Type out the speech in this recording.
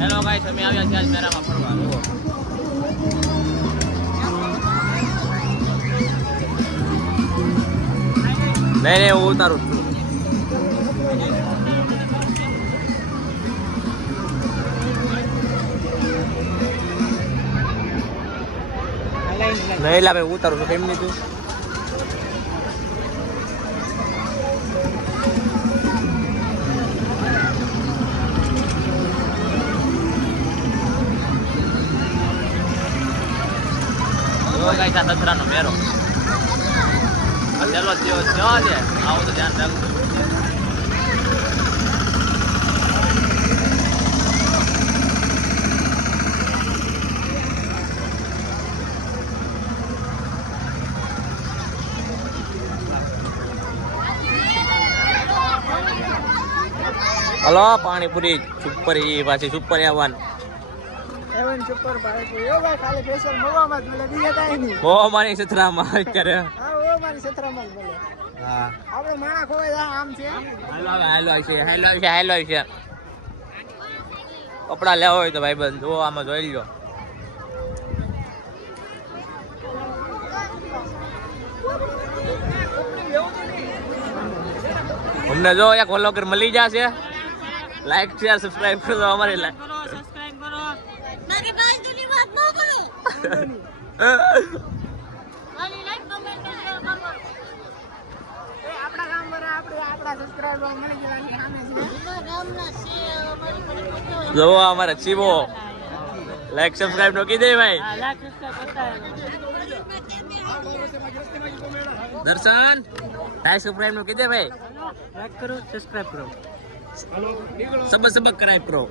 Hello guys, અમે આવ્યા છીએ આજ મેળામાં ફરવા. નહીં હું ઉતારું છું. નહીં લા ભાઈ ઉતારું છું. કેમ નહીં તું? ગાઈસ આ સસરાનો મેરો ચલો થયો છે. આવું તો ધ્યાન રાખજો. હલો પાણીપુરી સુપર એ પાછી સુપર આવવાનું. એવન સુપર પાણીપુરી ઓ ભાઈ ખાલી સ્પેશિયલ મોવામાં જ મળે, બીજે કાંઈ નહીં. ઓ મારી સસરામાં અત્યારે. હા ઓ મારી સતરામાં જ મળે. હા આપણે માણા ખોવાય આમ છે. હાલો છે. કપડા લેવા હોય તો ભાઈ બંધ જો આમાં જોઈ લો. અમને જો એક વલોગર મળી જશે. લાઈક શેર સબસ્ક્રાઇબ કરો અમારી લાઈક. જો અમારા ચીવો લાઈક સબસ્ક્રાઇબ નો કીધે ભાઈ. દર્શન લાઈક સબસ્ક્રાઇબ નો કીધે ભાઈ. લાઈક કરો સબસ્ક્રાઇબ કરો સબસ્ક્રાઇબ કરો.